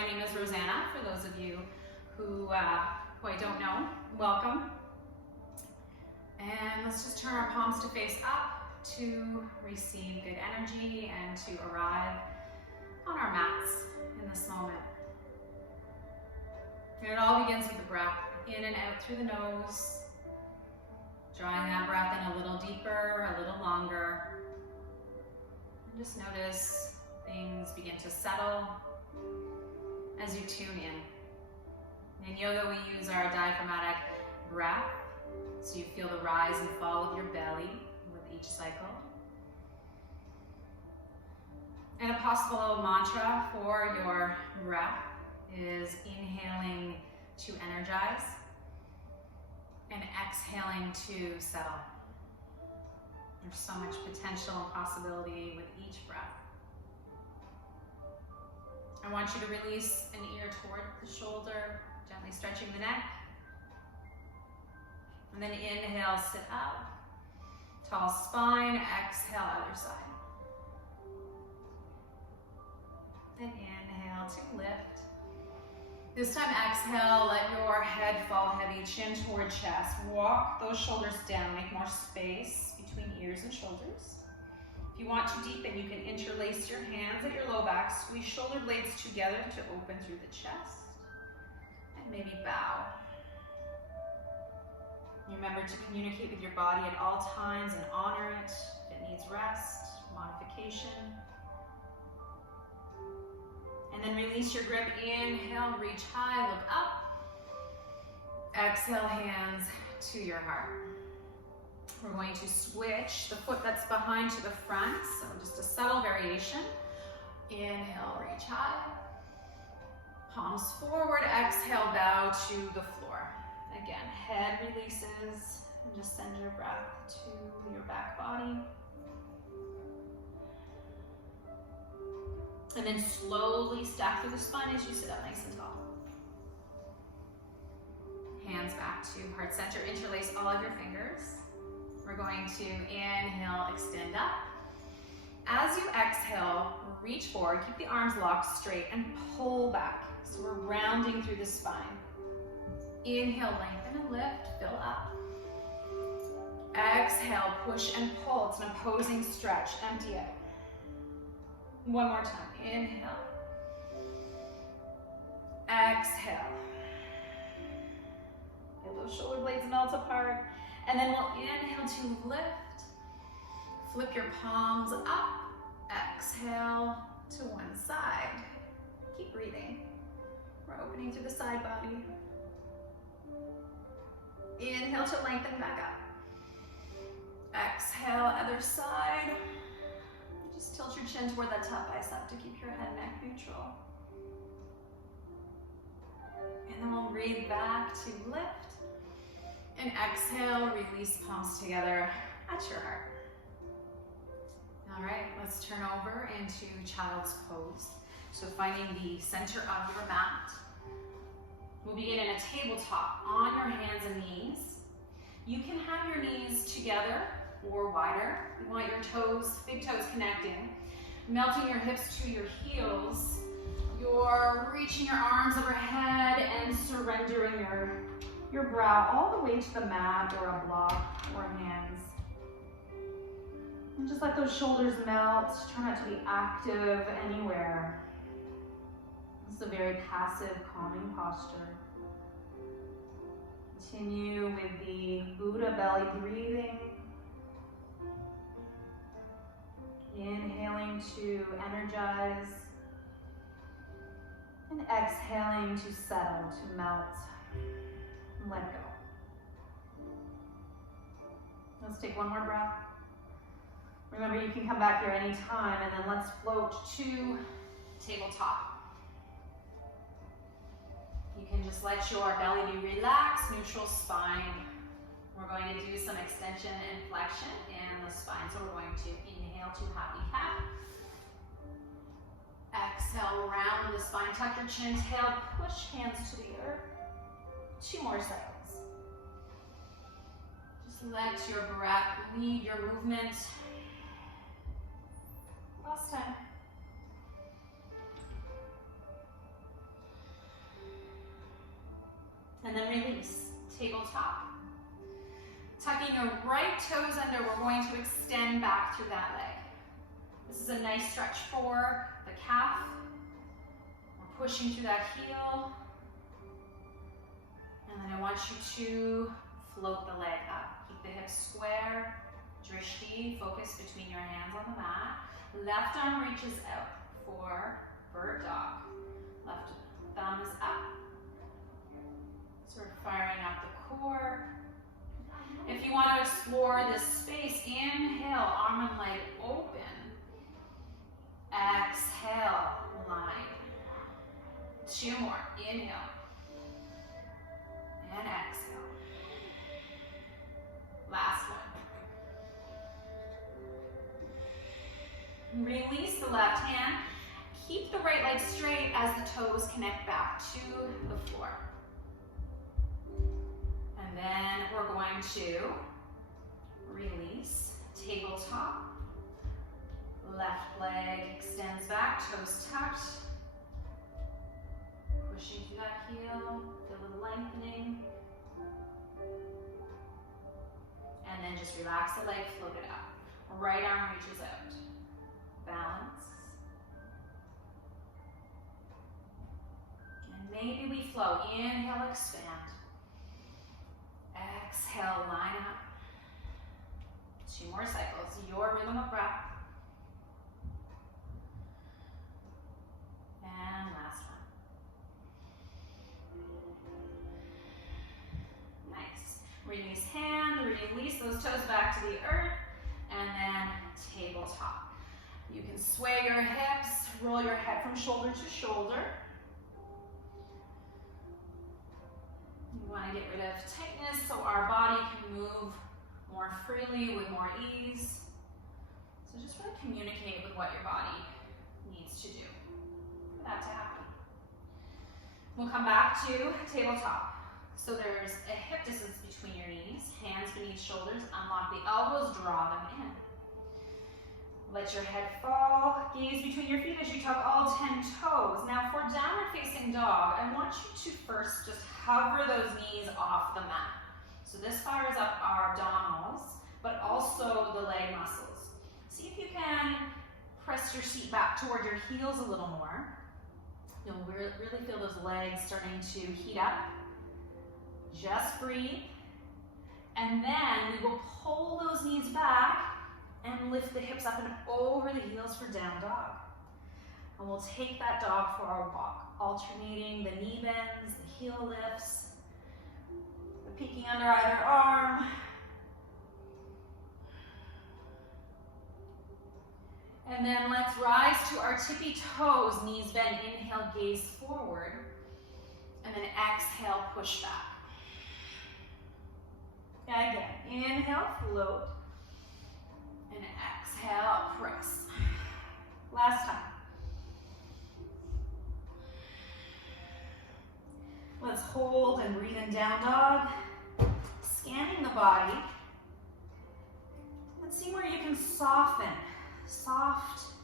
my name is Rosanna. For those of you who I don't know, welcome. And let's just turn our palms to face up to receive good energy and to arrive on our mats in this moment. And it all begins with the breath, in and out through the nose, drawing that breath in a little deeper, a little longer. And just notice things begin to settle as you tune in. In yoga, we use our diaphragmatic breath, so you feel the rise and fall of your belly with each cycle. And a possible mantra for your breath is inhaling to energize and exhaling to settle. There's so much potential and possibility with each breath. I want you to release an ear toward the shoulder, gently stretching the neck. And then inhale, sit up. Tall spine, exhale, other side. Then inhale to lift. This time exhale, let your head fall heavy, chin toward chest. Walk those shoulders down, make more space between ears and shoulders. If you want to deepen, you can interlace your hands at your low back, squeeze shoulder blades together to open through the chest, and maybe bow. Remember to communicate with your body at all times and honor it if it needs rest, modification. And then release your grip. Inhale, reach high, look up. Exhale, hands to your heart. We're going to switch the foot that's behind to the front, so just a subtle variation. Inhale, reach high. Palms forward, exhale, bow to the floor. Again, head releases, and just send your breath to your back body. And then slowly stack through the spine as you sit up nice and tall. Hands back to heart center. Interlace all of your fingers. We're going to inhale, extend up. As you exhale, reach forward. Keep the arms locked straight and pull back. So we're rounding through the spine. Inhale, lengthen and lift. Fill up. Exhale, push and pull. It's an opposing stretch. Empty out. One more time. Inhale. Exhale. Get those shoulder blades melt apart. And then we'll inhale to lift. Flip your palms up. Exhale to one side. Keep breathing. We're opening through the side body. Inhale to lengthen back up. Exhale, other side. Just tilt your chin toward that top bicep to keep your head and neck neutral. And then we'll breathe back to lift. And exhale, release palms together at your heart. All right, let's turn over into child's pose. So finding the center of your mat. We'll begin in a tabletop on your hands and knees. You can have your knees together or wider. You want your toes, big toes connecting. Melting your hips to your heels. You're reaching your arms overhead and surrendering your brow all the way to the mat or a block or hands. And just let those shoulders melt. Try not to be active anywhere. It's a very passive, calming posture. Continue with the Buddha belly breathing. Inhaling to energize. And exhaling to settle, to melt. And let go. Let's take one more breath. Remember, you can come back here anytime, and then let's float to tabletop. You can just let your belly be relaxed, neutral spine. We're going to do some extension and flexion in the spine. So we're going to inhale to happy cat. Exhale, round the spine, tuck your chin, tail, push hands to the earth. 2 more cycles. Just let your breath lead your movement. Last time. release, tabletop. Tucking your right toes under, we're going to extend back through that leg. This is a nice stretch for the calf. We're pushing through that heel. And then I want you to float the leg up. Keep the hips square. Drishti, focus between your hands on the mat. Left arm reaches out for bird dog. Left thumb is up. Sort of firing up the core. If you want to explore this space, inhale, arm and leg open. Exhale, line. 2 more. Inhale. And exhale. Last one. Release the left hand. Keep the right leg straight as the toes connect back to the floor. And then we're going to release, tabletop. Left leg extends back, toes tucked. Pushing through that heel, feel the lengthening. And then just relax the leg, float it up. Right arm reaches out. Balance. And maybe we flow. Inhale, expand. Exhale, line up. 2 more cycles. Your rhythm of breath. And last one. Nice. Release hand, release those toes back to the earth, and then tabletop. You can sway your hips, roll your head from shoulder to shoulder. You want to get rid of tightness so our body can move more freely with more ease. So just really communicate with what your body needs to do for that to happen. We'll come back to tabletop. So there's a hip distance between your knees, hands beneath shoulders, unlock the elbows, draw them in. Let your head fall, gaze between your feet as you tuck all 10 toes. Now for downward facing dog, I want you to first just hover those knees off the mat. So this fires up our abdominals, but also the leg muscles. See if you can press your seat back toward your heels a little more. You'll really feel those legs starting to heat up. Just breathe. And then we will pull those knees back and lift the hips up and over the heels for down dog. And we'll take that dog for our walk, alternating the knee bends, the heel lifts, the peeking under either arm. And then let's rise to our tippy toes, knees bend, inhale, gaze forward. And then exhale, push back. Again, inhale, float. And exhale, press. Last time. Let's hold and breathe in down dog. Scanning the body. Let's see where you can soften. Soft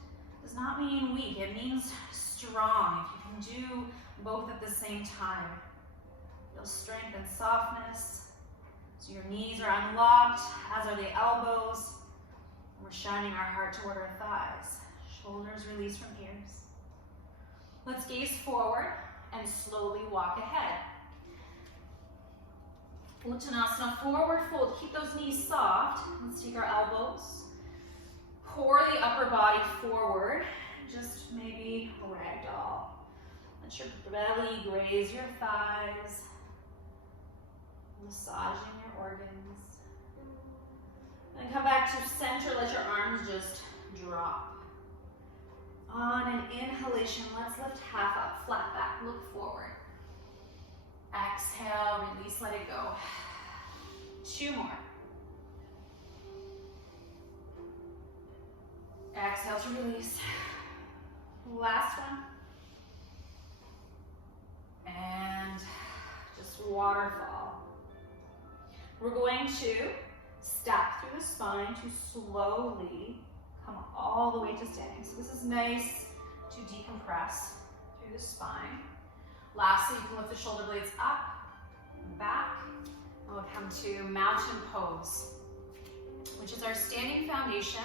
does not mean weak, it means strong. If you can do both at the same time. Feel strength and softness. So your knees are unlocked, as are the elbows. We're shining our heart toward our thighs. Shoulders release from ears. Let's gaze forward and slowly walk ahead. Uttanasana, forward fold. Keep those knees soft. Let's take our elbows. Pour the upper body forward. Just maybe ragdoll. Let your belly graze your thighs. Massaging your organs. Then come back to center, let your arms just drop. On an inhalation, let's lift half up, flat back, look forward. Exhale, release, let it go. 2 more. Exhale to release. Last one. And just waterfall. We're going to step through the spine to slowly come all the way to standing. So this is nice to decompress through the spine. Lastly, you can lift the shoulder blades up and back. we'll come to mountain pose, which is our standing foundation,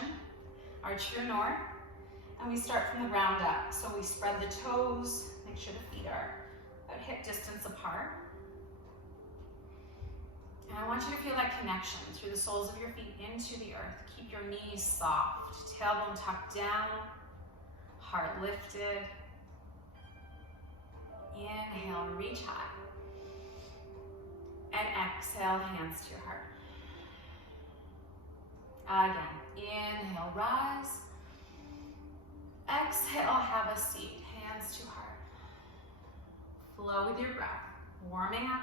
our true north. And we start from the ground up. So we spread the toes, make sure the feet are about hip distance apart. And I want you to feel that connection through the soles of your feet into the earth. Keep your knees soft, tailbone tucked down, heart lifted. Inhale, reach high. And exhale, hands to your heart. Again, inhale, rise. Exhale, have a seat, hands to heart. Flow with your breath, warming up.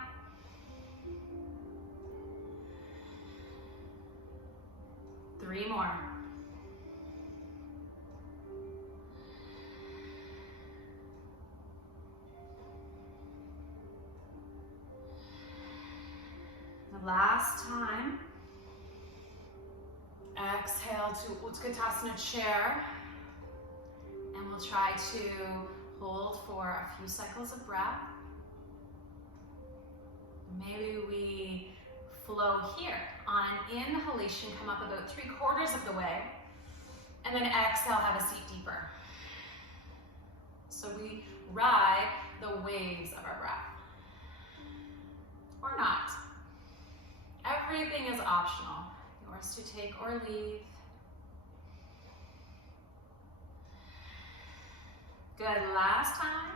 Three more. The last time. Exhale to Utkatasana chair. And we'll try to hold for a few cycles of breath. Maybe we flow here. On an inhalation, come up about 3/4 of the way. And then exhale, have a seat deeper. So we ride the waves of our breath. Or not. Everything is optional. Yours to take or leave. Good, last time.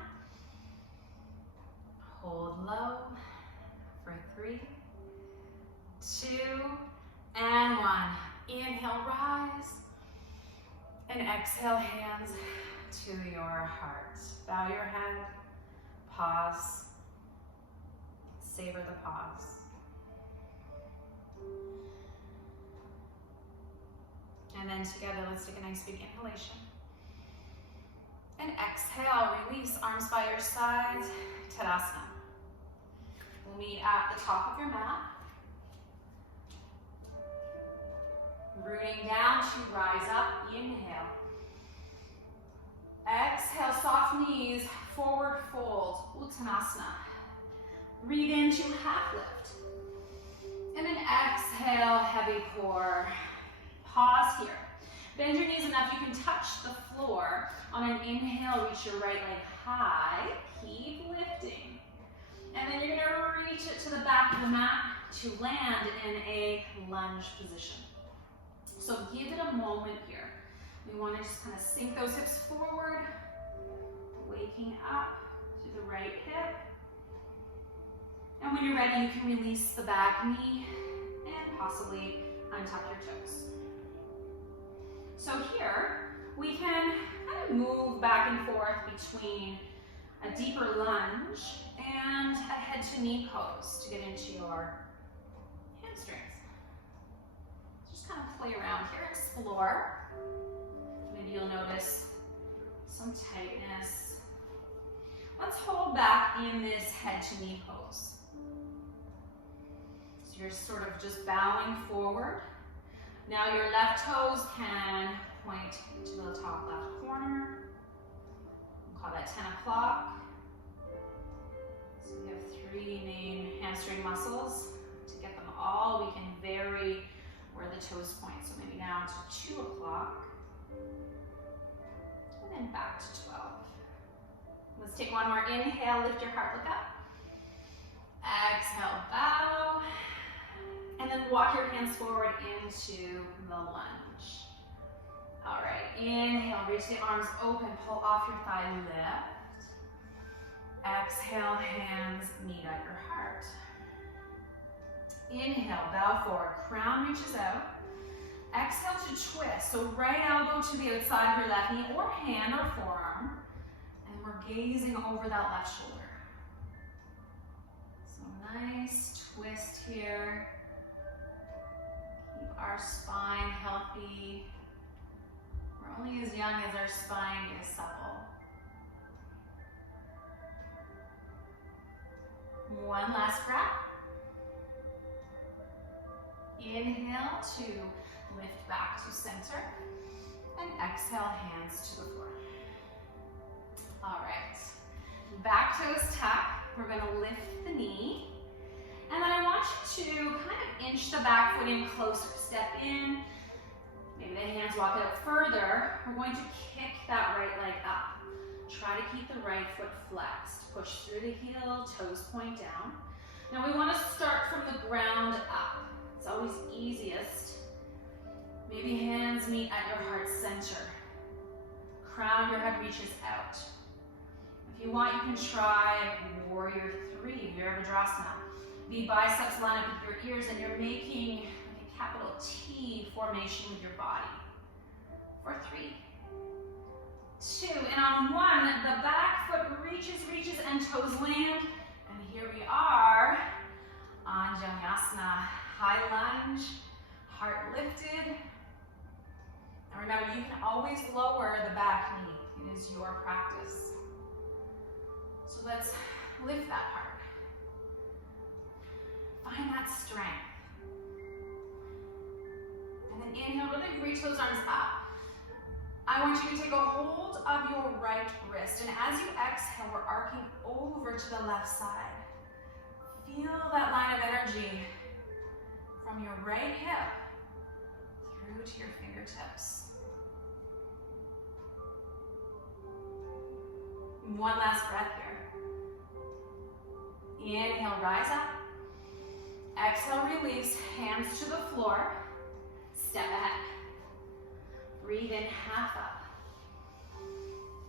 Hold low for 3, 2, and 1. Inhale, rise. And exhale, hands to your heart. Bow your head, pause. Savor the pause. And then together, let's take a nice big inhalation. And exhale, release, arms by your sides, Tadasana. We'll meet at the top of your mat. Rooting down to rise up, inhale. Exhale, soft knees, forward fold, Uttanasana. Breathe into half lift. And then exhale, heavy core. Pause here. Bend your knees enough you can touch the floor. On an inhale, reach your right leg high. Keep lifting. And then you're gonna reach it to the back of the mat to land in a lunge position. So give it a moment here. We wanna just kind of sink those hips forward, waking up to the right hip. And when you're ready, you can release the back knee and possibly untuck your toes. So here, we can kind of move back and forth between a deeper lunge and a head to knee pose to get into your hamstrings. Just kind of play around here, explore. Maybe you'll notice some tightness. Let's hold back in this head to knee pose. So you're sort of just bowing forward. Now your left toes can point to the top left corner. We'll call that 10 o'clock. So we have 3 main hamstring muscles. To get them all, we can vary where the toes point. So maybe down to 2 o'clock. And then back to 12. Let's take one more inhale, lift your heart, look up. Exhale, bow. And then walk your hands forward into the lunge. All right, inhale, reach the arms open, pull off your thigh, lift. Exhale, hands meet at your heart. Inhale, bow forward, crown reaches out. Exhale to twist, so right elbow to the outside of your left knee or hand or forearm. And we're gazing over that left shoulder. So nice twist here. Keep our spine healthy. We're only as young as our spine is supple. One last breath. Inhale to lift back to center. And exhale, hands to the floor. All right. Back toes tuck. We're going to lift the knee. And then I want you to kind of inch the back foot in closer. Step in. Maybe the hands walk out further. We're going to kick that right leg up. Try to keep the right foot flexed. Push through the heel, toes point down. Now we want to start from the ground up. It's always easiest. Maybe hands meet at your heart center. Crown of your head reaches out. If you want, you can try Warrior 3, Virabhadrasana. The biceps line up with your ears and you're making a capital T formation with your body. For 3, 2, and on 1, the back foot reaches, and toes land. And here we are on vinyasa. High lunge, heart lifted. And remember, you can always lower the back knee. It is your practice. So let's lift that heart. Find that strength. And then inhale, really reach those arms up. I want you to take a hold of your right wrist. And as you exhale, we're arcing over to the left side. Feel that line of energy from your right hip through to your fingertips. One last breath here. Inhale, rise up. Exhale, release, hands to the floor. Step ahead. Breathe in, half up.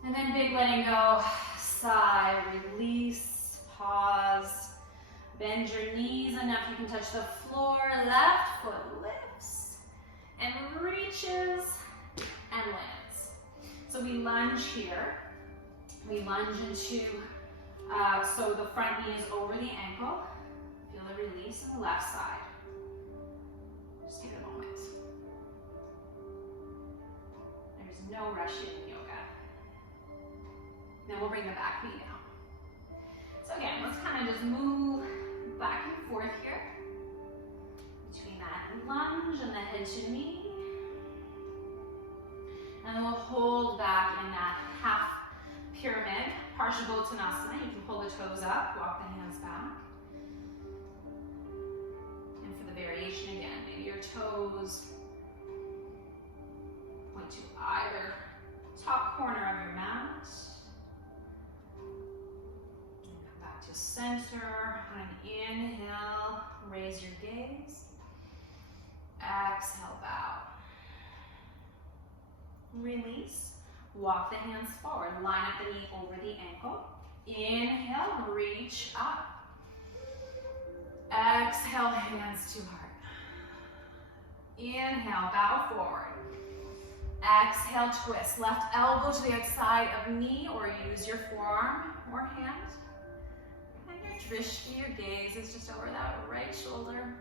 And then big letting go. Sigh, release, pause. Bend your knees enough you can touch the floor. Left foot lifts and reaches and lands. So we lunge here. We lunge into, so the front knee is over the ankle. Feel the release on the left side. Just give it a moment. There's no rush in yoga. Then we'll bring the back knee down. So again, let's kind of just move back and forth here. Between that lunge and the head to knee. And then we'll hold back in that half pyramid, Parshabhotanasana. You can pull the toes up, walk the hands back. And for the variation again, maybe your toes point to either top corner of your mat. And come back to center. On an inhale, raise your gaze. Exhale, bow. Release. Walk the hands forward. Line up the knee over the ankle. Inhale, reach up. Exhale, hands to heart. Inhale, bow forward. Exhale, twist. Left elbow to the outside of knee, or use your forearm or hand. And your drishti, your gaze, is just over that right shoulder.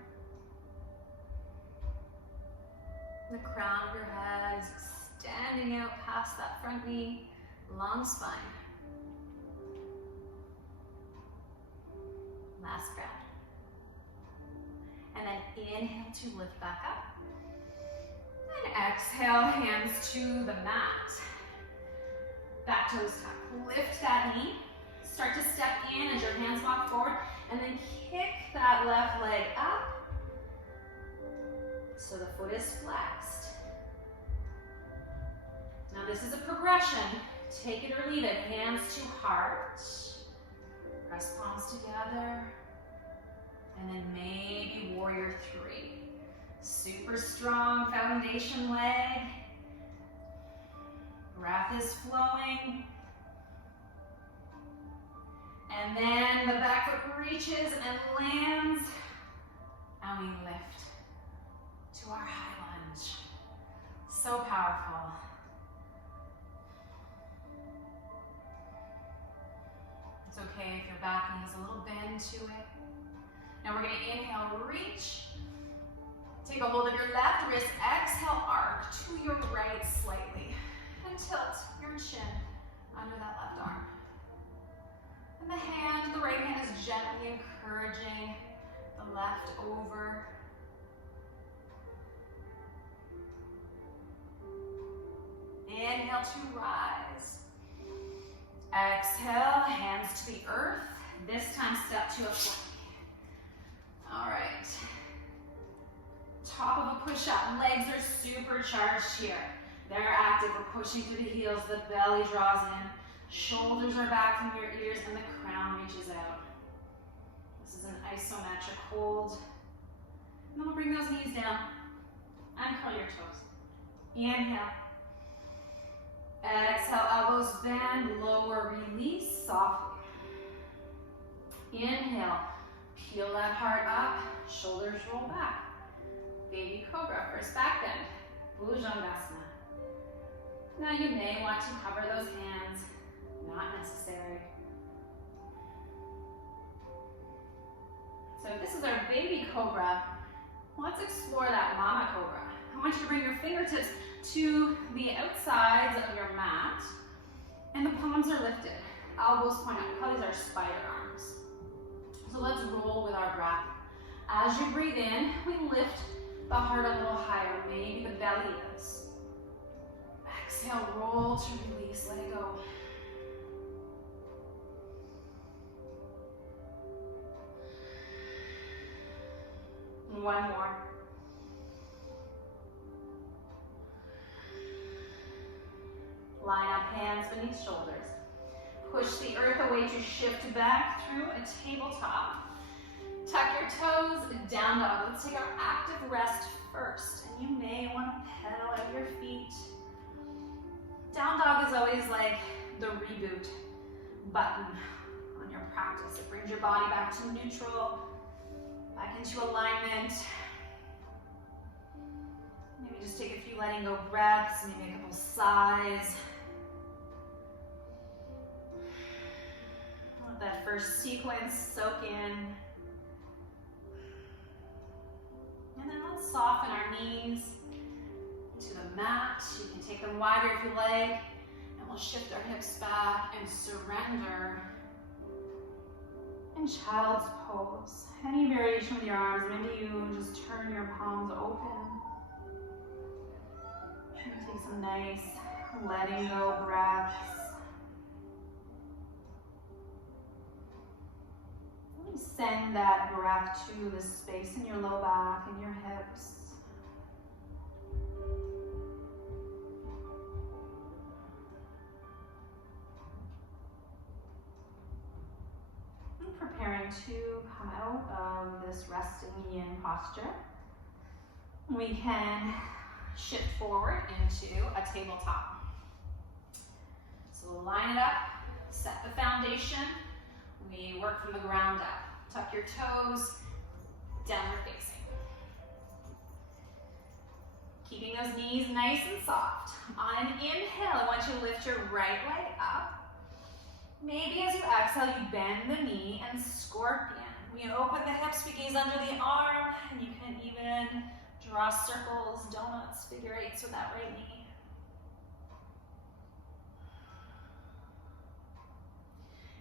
The crown of your head is extending out past that front knee, long spine. Last breath. And then inhale to lift back up. And exhale, hands to the mat. Back toes tuck. Lift that knee. Start to step in as your hands walk forward. And then kick that left leg up. So the foot is flexed. Now this is a progression. Take it or leave it. Hands to heart. Press palms together. And then maybe warrior 3. Super strong foundation leg. Breath is flowing. And then the back foot reaches and lands. And we lift to our high lunge. So powerful. It's okay if your back knee has a little bend to it. Now we're going to inhale, reach. Take a hold of your left wrist. Exhale, arc to your right slightly. And tilt your chin under that left arm. And the hand, the right hand is gently encouraging the left over. Inhale to rise. Exhale, hands to the earth. This time step to a plank. All right. Top of a push-up. Legs are supercharged here. They're active. We're pushing through the heels. The belly draws in. Shoulders are back from your ears and the crown reaches out. This is an isometric hold. And then we'll bring those knees down and curl your toes. Inhale. Exhale, elbows bend, lower, release softly. Inhale, peel that heart up, shoulders roll back. Baby Cobra, first back bend, Bhujangasana. Now you may want to cover those hands, not necessary. So if this is our Baby Cobra, let's explore that Mama Cobra. I want you to bring your fingertips to the outsides of your mat, and the palms are lifted. Elbows point up. We call these our spider arms. So let's roll with our breath. As you breathe in, we lift the heart a little higher. Maybe the belly is. Exhale, roll to release. Let it go. And one more. Line up hands beneath shoulders. Push the earth away to shift back through a tabletop. Tuck your toes, down dog. Let's take our active rest first. And you may want to pedal out your feet. Down dog is always like the reboot button on your practice. It brings your body back to neutral, back into alignment. Maybe just take a few letting go breaths, maybe a couple sighs. Let that first sequence soak in. And then let's soften our knees to the mat. You can take them wider if you like. And we'll shift our hips back and surrender in child's pose. Any variation with your arms, maybe you just turn your palms open. And take some nice letting go breaths. Send that breath to the space in your low back and your hips. And preparing to come out of this resting yin posture, we can shift forward into a tabletop. So we'll line it up, set the foundation. We work from the ground up. Tuck your toes, downward facing. Keeping those knees nice and soft. On an inhale, I want you to lift your right leg up. Maybe as you exhale, you bend the knee and scorpion. We open the hips, we gaze under the arm, and you can even draw circles, donuts, figure eights with that right knee.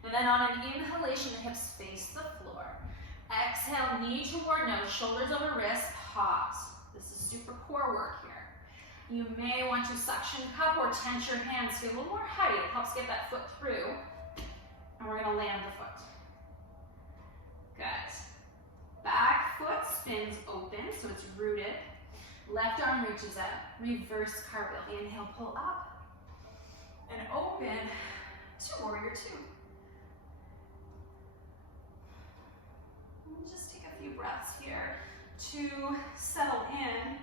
And then on an inhalation, the hips face the floor. Exhale, knee toward nose, shoulders over wrist, pause. This is super core work here. You may want to suction cup or tense your hands to a little more height. It helps get that foot through. And we're gonna land the foot. Good. Back foot spins open, so it's rooted. Left arm reaches out. Reverse cartwheel. Inhale, pull up. And open to warrior two. Just take a few breaths here to settle in.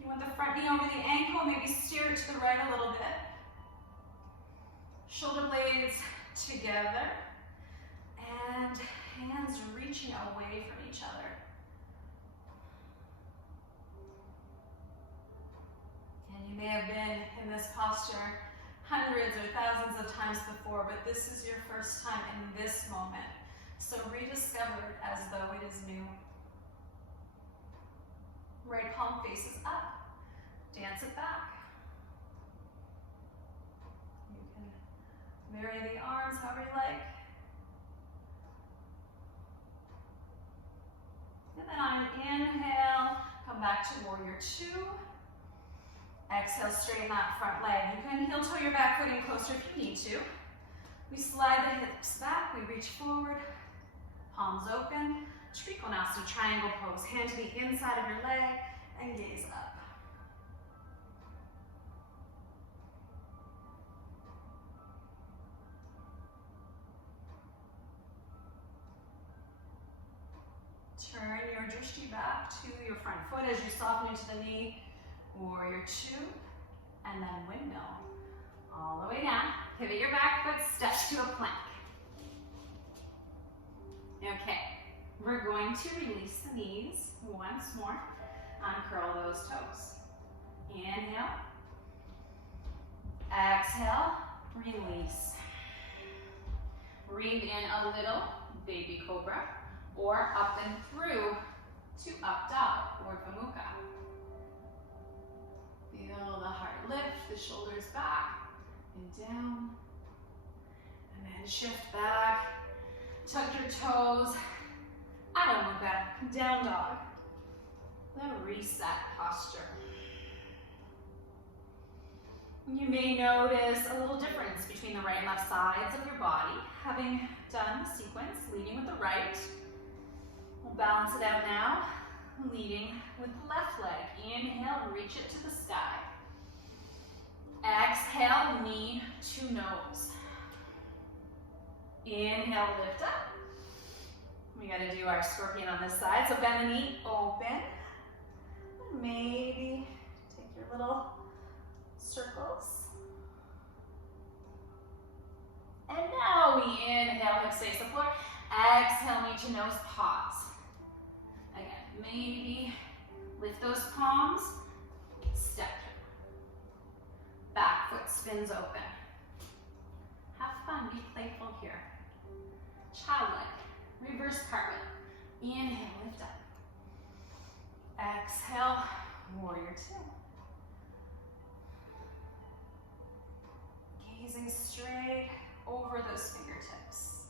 You want the front knee over the ankle, maybe steer it to the right a little bit. Shoulder blades together. And hands reaching away from each other. And you may have been in this posture hundreds or thousands of times before, but this is your first time in this moment. So rediscover it as though it is new. Right palm faces up. Dance it back. You can vary the arms however you like. And then on an inhale, come back to warrior two. Exhale, straighten that front leg. You can heel toe your back foot in closer if you need to. We slide the hips back, we reach forward. palms open. Trikonasana, triangle pose. Hand to the inside of your leg and gaze up. Turn your drishti back to your front foot as you soften into the knee, warrior two, and then windmill. All the way down. Pivot your back foot, step to a plank. Okay, we're going to release the knees once more. Uncurl those toes. Inhale. Exhale, release. Breathe in a little, baby cobra, or up and through to up dog, or Urdhva Feel the heart lift, the shoulders back and down. And then shift back, tuck your toes, Adho Mukha, down dog. Then reset posture. You may notice a little difference between the right and left sides of your body. Having done the sequence, leading with the right, we'll balance it out now, leading with the left leg. Inhale, reach it to the sky. Exhale, knee to nose. Inhale, lift up. We gotta do our scorpion on this side. So bend the knee, open. Maybe take your little circles. And now we inhale, hips face the floor. Exhale, knee to nose, pause. Again, maybe lift those palms, step through. Back foot spins open. Have fun, be playful here. Child-like, reverse cartwheel. Inhale, lift up. Exhale, warrior two. Gazing straight over those fingertips.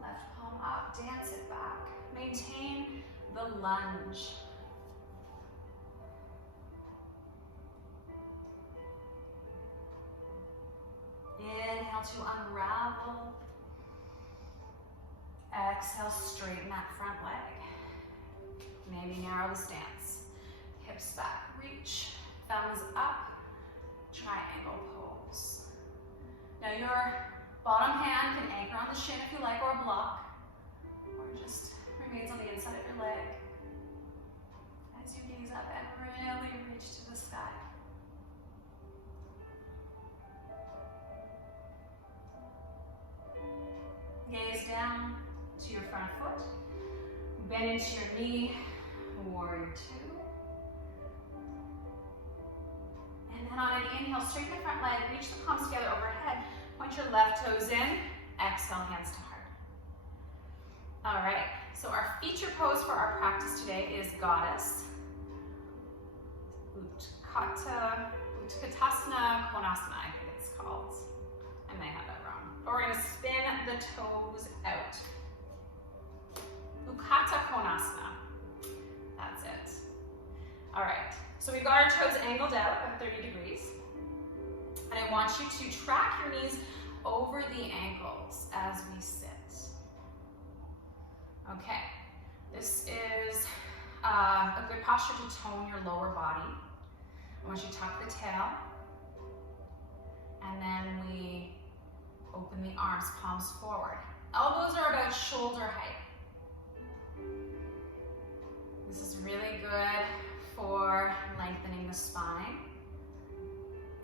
Left palm up, dance it back. Maintain the lunge. Inhale to unravel. Exhale, straighten that front leg. Maybe narrow the stance. Hips back, reach. Thumbs up. Triangle pose. Now your bottom hand can anchor on the shin if you like, or block. Or just remains on the inside of your leg. As you gaze up and really reach to the sky. Gaze down to your front foot. Bend into your knee, warrior two. And then on an inhale, straighten the front leg, reach the palms together overhead. Point your left toes in, exhale, hands to heart. All right, so our feature pose for our practice today is Goddess. Utkatasana Konasana, I think it's called. I may have that wrong. But we're gonna spin the toes out. Ukkata Konasana. That's it. All right, so we've got our toes angled out at 30 degrees. And I want you to track your knees over the ankles as we sit. Okay, this is a good posture to tone your lower body. I want you to tuck the tail. And then we open the arms, palms forward. Elbows are about shoulder height. This is really good for lengthening the spine,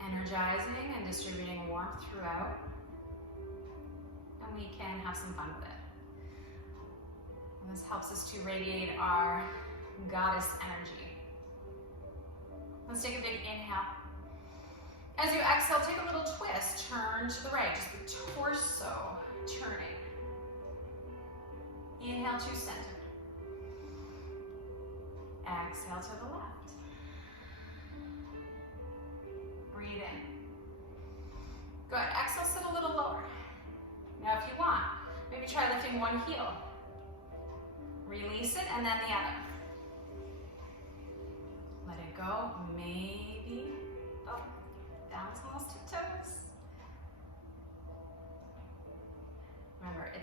energizing and distributing warmth throughout. And we can have some fun with it. And this helps us to radiate our goddess energy. Let's take a big inhale. As you exhale, take a little twist. Turn to the right, just the torso turning. Inhale to center. Exhale to the left. Breathe in. Good. Exhale, sit a little lower. Now if you want, maybe try lifting one heel. Release it, and then the other. Let it go. Maybe. Oh, down to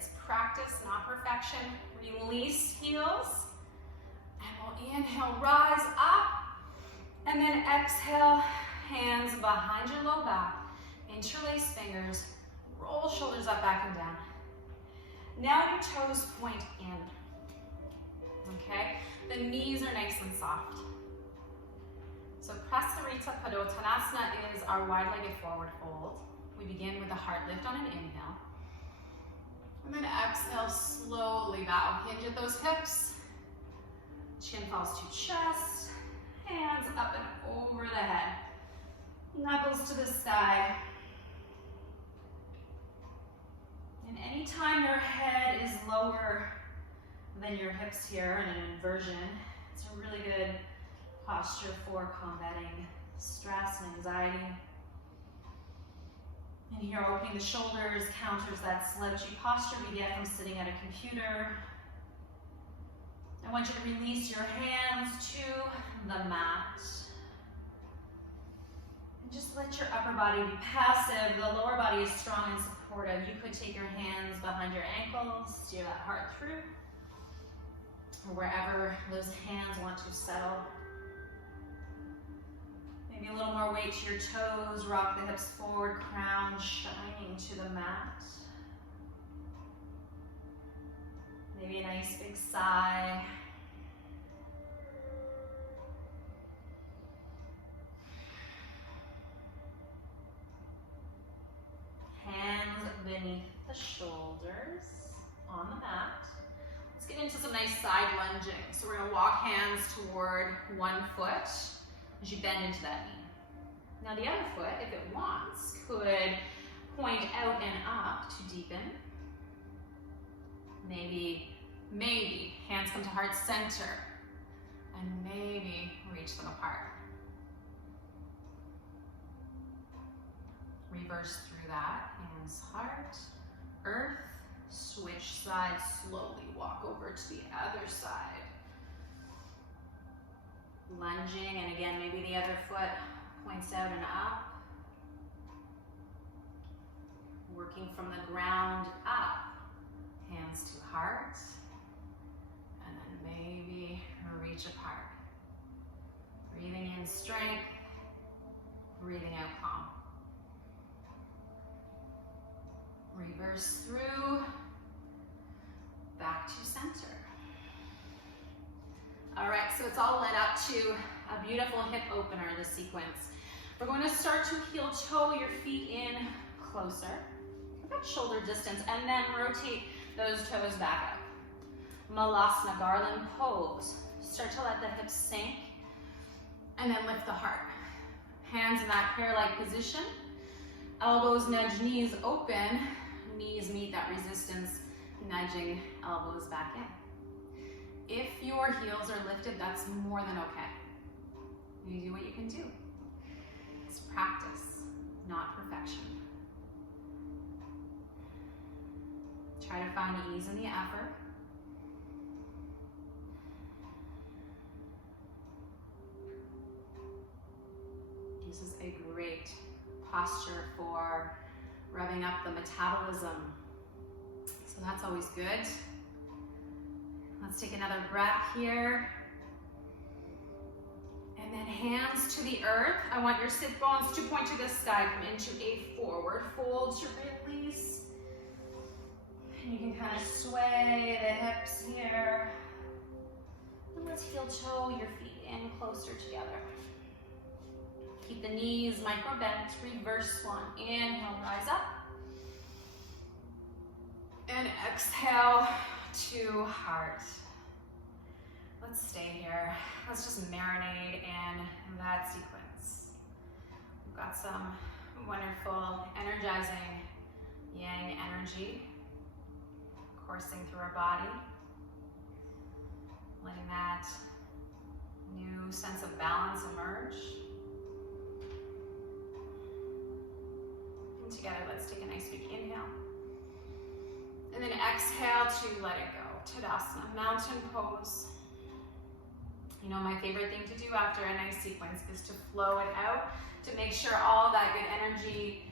It's practice, not perfection. Release heels. And we'll inhale, rise up. And then exhale, hands behind your low back. Interlace fingers. Roll shoulders up, back, and down. Now your toes point in. Okay? The knees are nice and soft. So Prasarita Padottanasana is our wide-legged forward fold. We begin with a heart lift on an inhale. And then exhale, slowly bow. Hinge at those hips. Chin falls to chest. Hands up and over the head. Knuckles to the sky. And anytime your head is lower than your hips here in an inversion, it's a really good posture for combating stress and anxiety. And here, opening the shoulders counters that slouchy posture we get from sitting at a computer. I want you to release your hands to the mat. And just let your upper body be passive. The lower body is strong and supportive. You could take your hands behind your ankles, steer that heart through, or wherever those hands want to settle. Maybe a little more weight to your toes. Rock the hips forward, crown shining to the mat. Maybe a nice big sigh. Hands beneath the shoulders on the mat. Let's get into some nice side lunging. So we're gonna walk hands toward one foot as you bend into that knee. Now the other foot, if it wants, could point out and up to deepen. Maybe hands come to heart center, and maybe reach them apart. Reverse through that, hands, heart, earth, switch sides, slowly walk over to the other side. Lunging, and again, maybe the other foot points out and up. Working from the ground up, hands to heart, and then maybe reach apart. Breathing in strength, breathing out calm. Reverse through, back to center. All right, so it's all led up to a beautiful hip opener, this sequence. We're going to start to heel toe your feet in closer, about shoulder distance, and then rotate those toes back up. Malasana, garland pose. Start to let the hips sink, and then lift the heart. Hands in that prayer-like position. Elbows nudge knees open. Knees meet that resistance, nudging elbows back in. If your heels are lifted, that's more than okay. You do what you can do. It's practice, not perfection. Try to find ease in the effort. This is a great posture for revving up the metabolism. So that's always good. Let's take another breath here. And then hands to the earth. I want your sit bones to point to the sky. Come into a forward fold to release. And you can kind of sway the hips here. And let's heel toe your feet in closer together. Keep the knees micro bent. Reverse swan. Inhale, rise up. And exhale to heart. Let's stay here. Let's just marinate in that sequence. We've got some wonderful, energizing yang energy coursing through our body. Letting that new sense of balance emerge. And together, let's take a nice big inhale. And then exhale to let it go. Tadasana, mountain pose. You know, my favorite thing to do after a nice sequence is to flow it out, to make sure all that good energy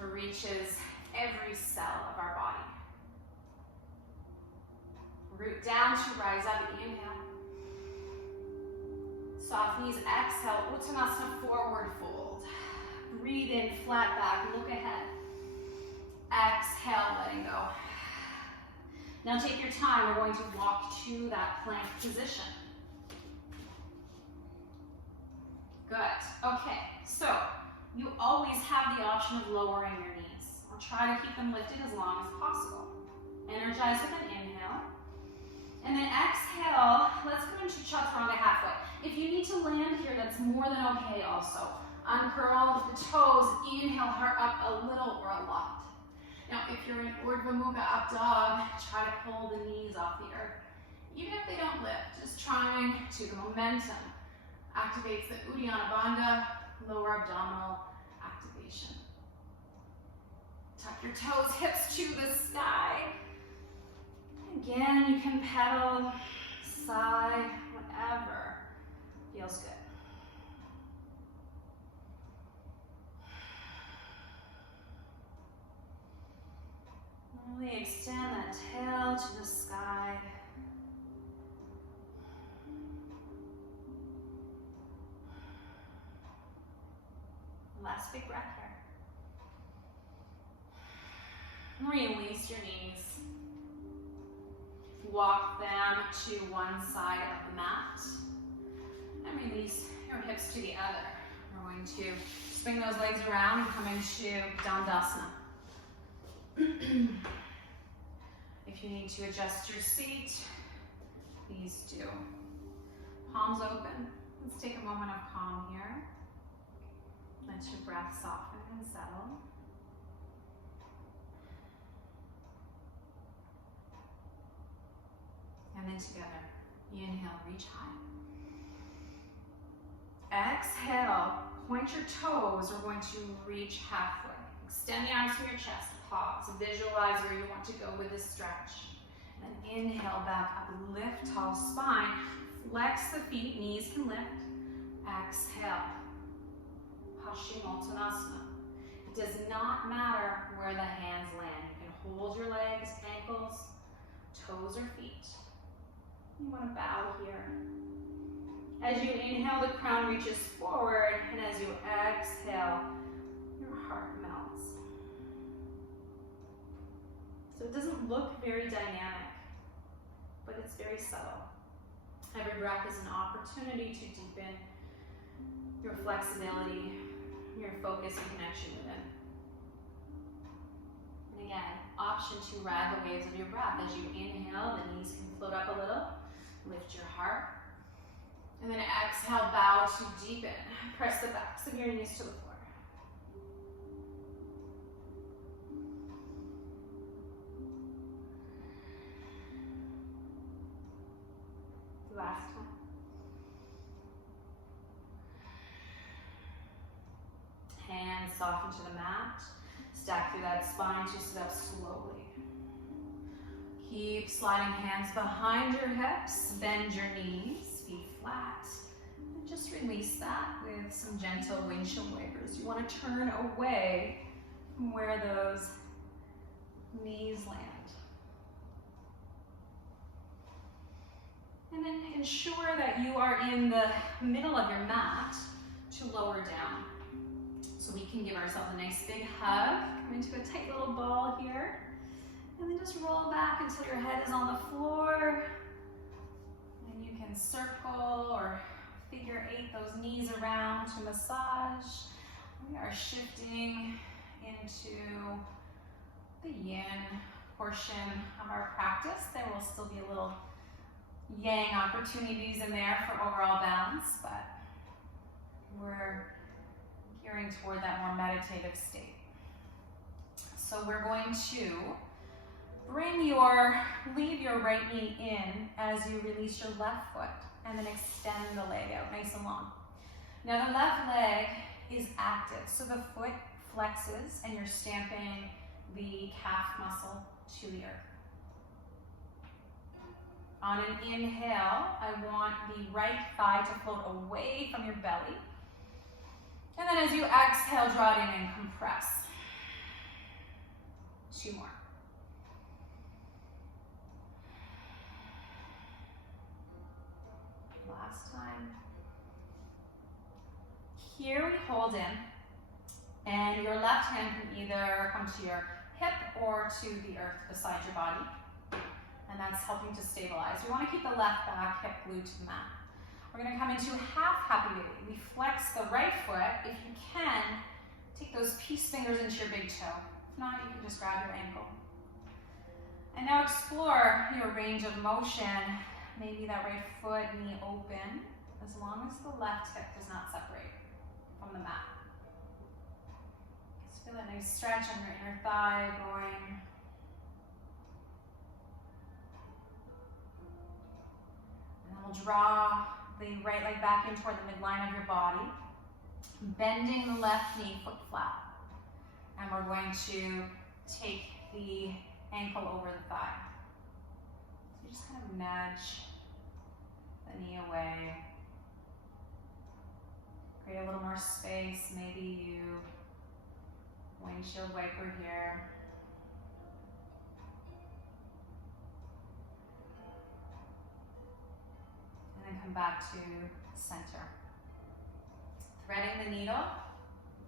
reaches every cell of our body. Root down to rise up, inhale. Soft knees, exhale, Uttanasana, forward fold. Breathe in, flat back, look ahead. Exhale, letting go. Now take your time, we're going to walk to that plank position. Good, okay, so you always have the option of lowering your knees. I'll try to keep them lifted as long as possible. Energize with an inhale. And then exhale, let's come into chaturanga halfway. If you need to land here, that's more than okay also. Uncurl the toes, inhale, heart up a little or a lot. Now, if you're in Urdhva Mukha up dog, try to pull the knees off the earth. Even if they don't lift, just trying to, the momentum activates the Uddiyana Bandha, lower abdominal activation. Tuck your toes, hips to the sky. Again, you can pedal, sigh, whatever feels good. Really extend that tail to the sky. Last big breath here. Release your knees. Walk them to one side of the mat. And release your hips to the other. We're going to swing those legs around and come into Dandasana. If you need to adjust your seat, please do. Palms open. Let's take a moment of calm here. Let your breath soften and settle. And then together, inhale, reach high. Exhale, point your toes. We're going to reach halfway. Extend the arms from your chest. Pause. Visualize where you want to go with this stretch. And then inhale, back up. Lift, tall spine. Flex the feet. Knees can lift. Exhale. Paschimottanasana. It does not matter where the hands land. You can hold your legs, ankles, toes, or feet. You want to bow here. As you inhale, the crown reaches forward, and as you exhale, your heart melts. So it doesn't look very dynamic, but it's very subtle. Every breath is an opportunity to deepen your flexibility, your focus and connection within. And again, option to ride the waves of your breath. As you inhale, the knees can float up a little. Lift your heart. And then exhale, bow to deepen. Press the backs of your knees to the floor. Last time. Hands soften to the mat. Stack through that spine to sit up slowly. Keep sliding hands behind your hips. Bend your knees, feet flat. And just release that with some gentle windshield wipers. You want to turn away from where those knees land. And then ensure that you are in the middle of your mat to lower down. So we can give ourselves a nice big hug. Come into a tight little ball here. And then just roll back until your head is on the floor. And you can circle or figure eight those knees around to massage. We are shifting into the yin portion of our practice. There will still be a little yang opportunities in there for overall balance, but we're gearing toward that more meditative state. So we're going to leave your right knee in as you release your left foot, and then extend the leg out nice and long. Now the left leg is active, so the foot flexes and you're stamping the calf muscle to the earth. On an inhale, I want the right thigh to float away from your belly. And then as you exhale, draw it in and compress. 2 more. Here we hold in, and your left hand can either come to your hip or to the earth beside your body, and that's helping to stabilize. We want to keep the left back hip glued to the mat. We're going to come into half happy baby. We flex the right foot. If you can, take those peace fingers into your big toe. If not, you can just grab your ankle. And now explore your range of motion. Maybe that right foot, knee open, as long as the left hip does not separate from the mat. Just feel that nice stretch on your inner thigh going. And then we'll draw the right leg back in toward the midline of your body, bending the left knee, foot flat. And we're going to take the ankle over the thigh. So you just kind of nudge the knee away. Create a little more space. Maybe you windshield wiper here. And then come back to center. Threading the needle.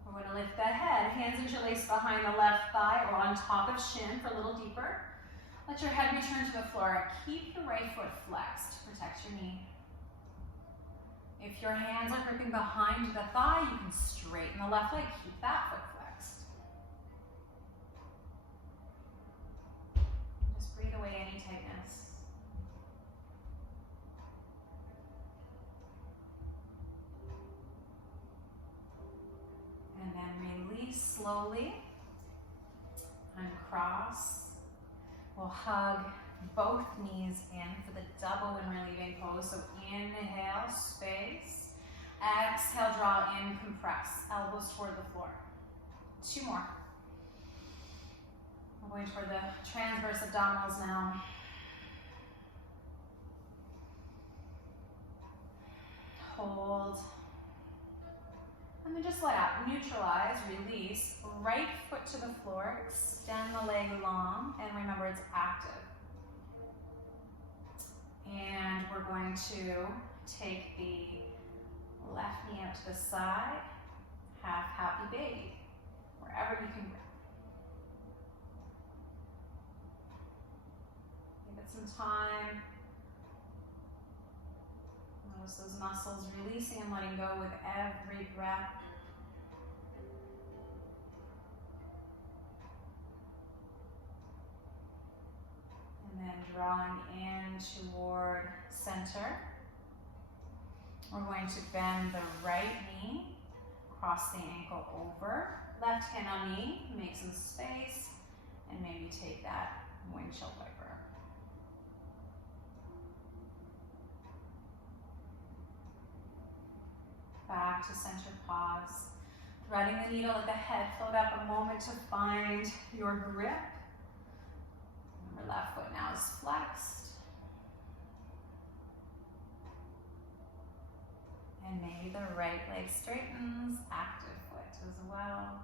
We're going to lift that head. Hands interlace behind the left thigh or on top of shin for a little deeper. Let your head return to the floor. Keep your right foot flexed to protect your knee. If your hands are gripping behind the thigh, you can straighten the left leg. Keep that foot flexed. Just breathe away any tightness. And then release slowly. Uncross. We'll hug both knees in for the double when we're leaving pose. So inhale, space. Exhale, draw in, compress. Elbows toward the floor. 2 more. We're going toward the transverse abdominals now. Hold. And then just let out. Neutralize, release. Right foot to the floor. Extend the leg long. And remember, it's active. And we're going to take the left knee out to the side. Half happy baby. Wherever you can grip. Give it some time. Notice those muscles releasing and letting go with every breath. And then drawing in toward center. We're going to bend the right knee, cross the ankle over, left hand on knee, make some space, and maybe take that windshield wiper. Back to center, pause. Threading the needle at the head, float up a moment to find your grip. Remember, left foot now is flexed. And maybe the right leg straightens, active foot as well.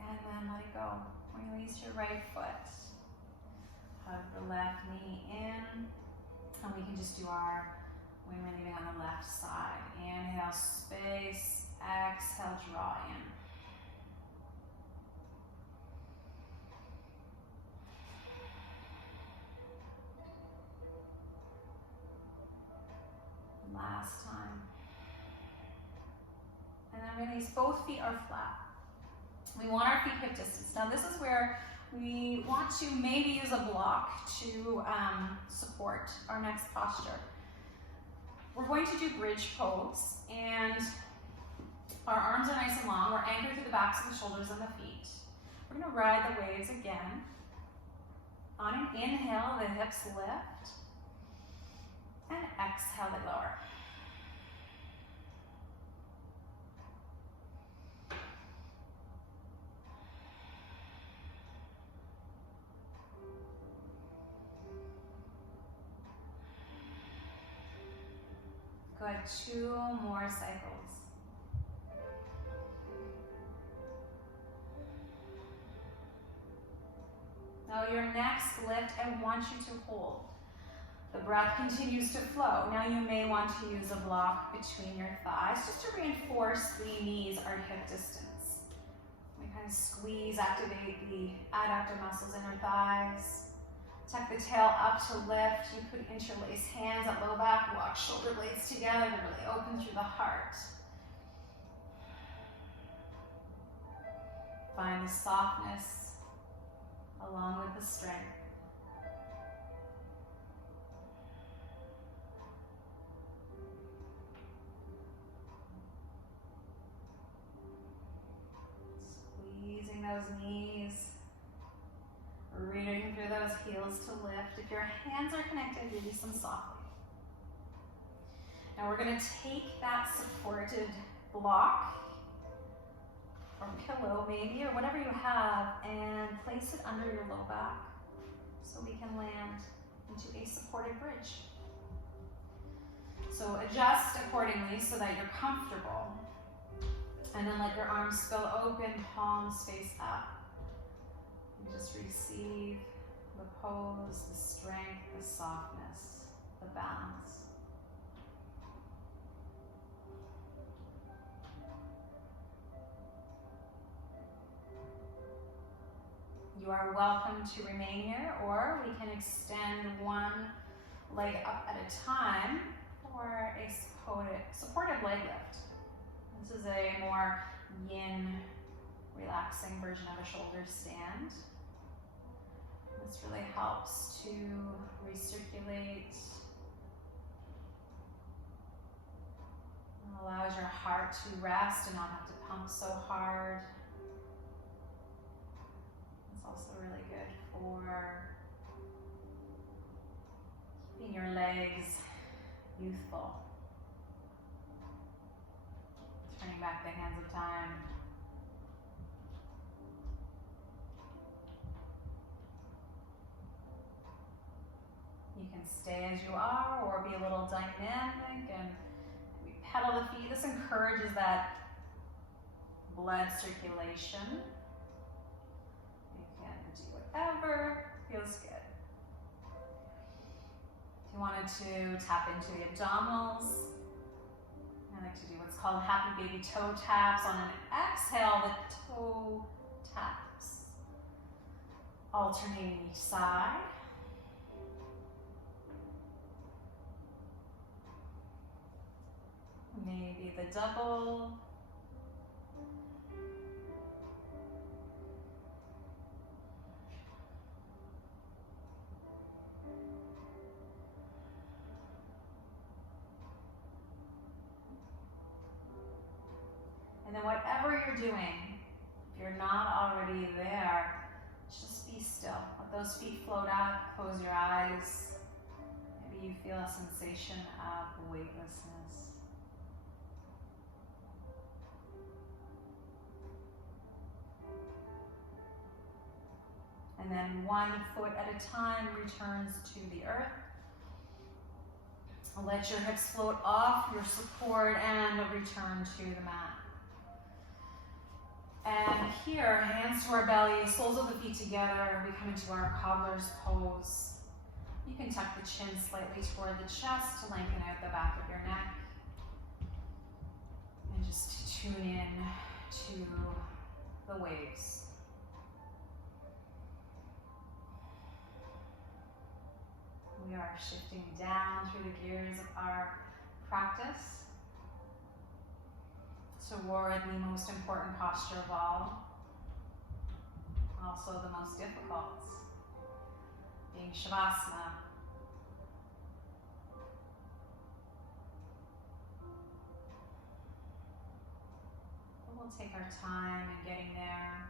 And then let it go. Release your right foot. Hug the left knee in. And we can just do our when we're leaving on the left side. Inhale, space. Exhale, draw in. Last time. And then release. Both feet are flat. We want our feet hip distance. Now this is where we want to maybe use a block to support our next posture. We're going to do bridge pose, and our arms are nice and long. We're anchored through the backs of the shoulders and the feet. We're going to ride the waves again. On an inhale, the hips lift, and exhale, they lower. Good, 2 more cycles. Now your next lift, I want you to hold. The breath continues to flow. Now you may want to use a block between your thighs just to reinforce the knees are hip distance. We kind of squeeze, activate the adductor muscles in our thighs. Tuck the tail up to lift. You could interlace hands at low back, walk shoulder blades together to really open through the heart. Find the softness along with the strength. Squeezing those knees. Reaching through those heels to lift. If your hands are connected, release them softly. Now we're going to take that supported block or pillow maybe, or whatever you have, and place it under your low back so we can land into a supported bridge. So adjust accordingly so that you're comfortable. And then let your arms spill open, palms face up. And just receive the pose, the strength, the softness, the balance. You are welcome to remain here, or we can extend one leg up at a time for a supported leg lift. This is a more yin, relaxing version of a shoulder stand. This really helps to recirculate, allows your heart to rest and not have to pump so hard. It's also really good for keeping your legs youthful. Turning back the hands of time. You can stay as you are or be a little dynamic, and we pedal the feet. This encourages that blood circulation. You can do whatever feels good. If you wanted to tap into the abdominals, I like to do what's called happy baby toe taps. On an exhale, the toe taps, alternating each side. Maybe the double. And then whatever you're doing, if you're not already there, just be still. Let those feet float up, close your eyes. Maybe you feel a sensation of weightlessness. And then 1 foot at a time returns to the earth. Let your hips float off your support and return to the mat. And here, hands to our belly, soles of the feet together, we come into our cobbler's pose. You can tuck the chin slightly toward the chest to lengthen out the back of your neck. And just to tune in to the waves. We are shifting down through the gears of our practice toward the most important posture of all, also the most difficult, being Shavasana. We'll take our time in getting there.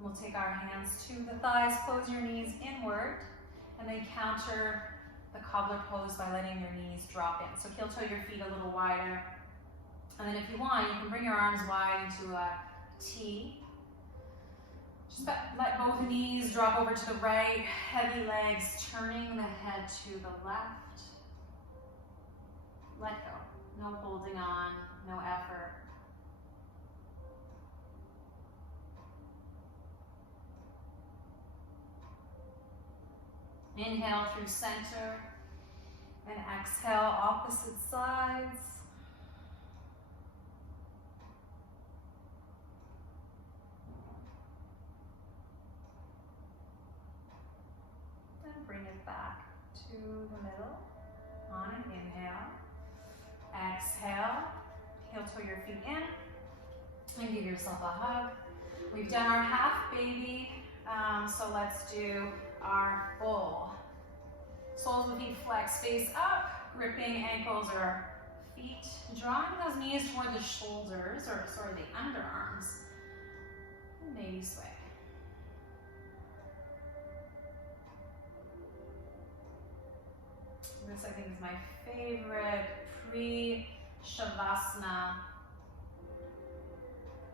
We'll take our hands to the thighs, close your knees inward, and then counter the cobbler pose by letting your knees drop in. So heel toe your feet a little wider. And then if you want, you can bring your arms wide into a T. Just let both knees drop over to the right, heavy legs, turning the head to the left. Let go, no holding on, no effort. Inhale through center and exhale opposite sides. And bring it back to the middle on an inhale. Exhale, heel toe your feet in and give yourself a hug. We've done our half baby, so let's do our full. Soles of the feet flex, face up, gripping ankles or feet, drawing those knees toward the shoulders, or sorry, the underarms. And maybe sway. This, I think, is my favorite pre-shavasana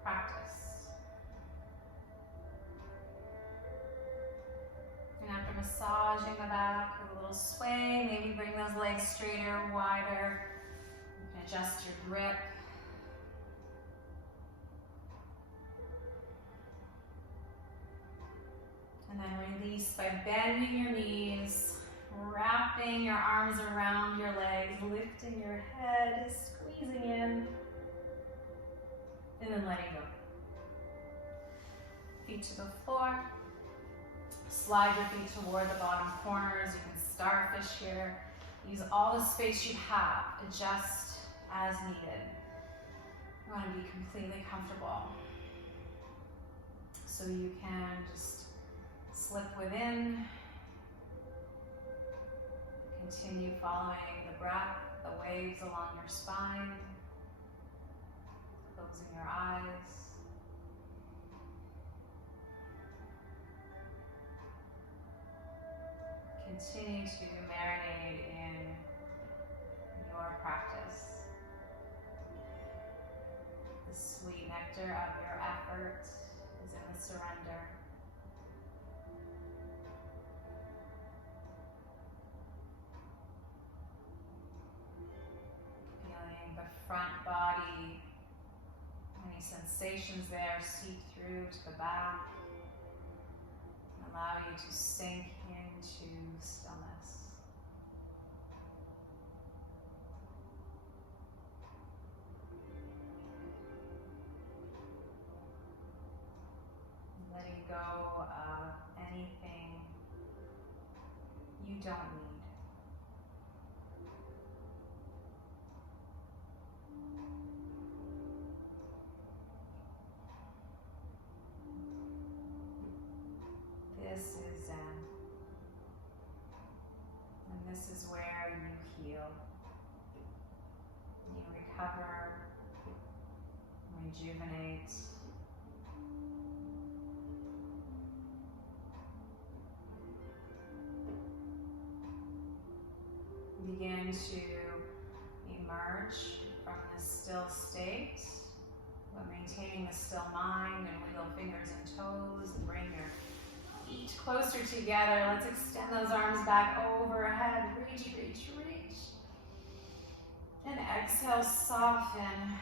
practice. And after massaging the back with a little sway, maybe bring those legs straighter, wider. You can adjust your grip. And then release by bending your knees, wrapping your arms around your legs, lifting your head, squeezing in, and then letting go. Feet to the floor. Slide your feet toward the bottom corners. You can starfish here. Use all the space you have. Adjust as needed. You want to be completely comfortable. So you can just slip within. Continue following the breath, the waves along your spine. Closing your eyes. Continue to marinate in your practice. The sweet nectar of your effort is in the surrender. Feeling the front body, any sensations there seep through to the back. Allow you to sink into stillness. Letting go of anything you don't need. This is Zen. And this is where you heal. You recover, rejuvenate. Begin to emerge from this still state, but maintaining a still mind, and wiggle fingers and toes, and bring your feet closer together. Let's extend those arms back overhead. Reach, reach, reach. And exhale, soften.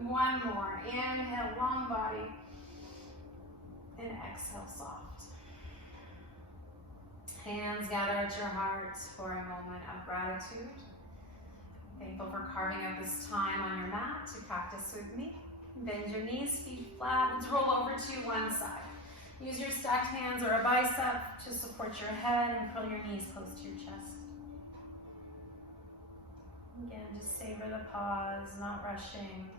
One more. Inhale, long body. And exhale, soft. Hands gather at your heart for a moment of gratitude. Thankful for carving out this time on your mat to practice with me. Bend your knees, feet flat. Let's roll over to one side. Use your stacked hands or a bicep to support your head and curl your knees close to your chest. Again, just savor the pause, not rushing.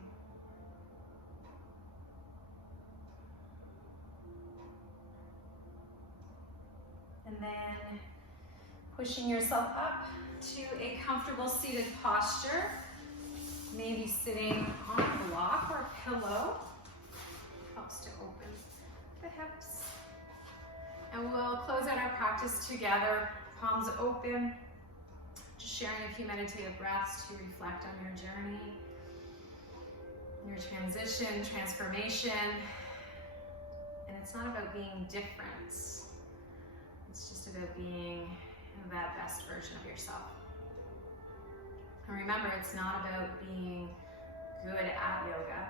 And then pushing yourself up to a comfortable seated posture. Maybe sitting on a block or a pillow. Helps to open the hips. And we'll close out our practice together, palms open, just sharing a few meditative breaths to reflect on your journey, your transition, transformation. And it's not about being different. It's just about being that best version of yourself. And remember, it's not about being good at yoga.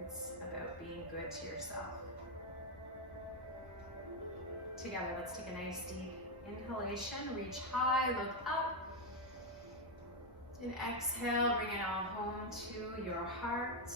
It's about being good to yourself. together. Let's take a nice deep inhalation, reach high, look up. And exhale, bring it all home to your heart.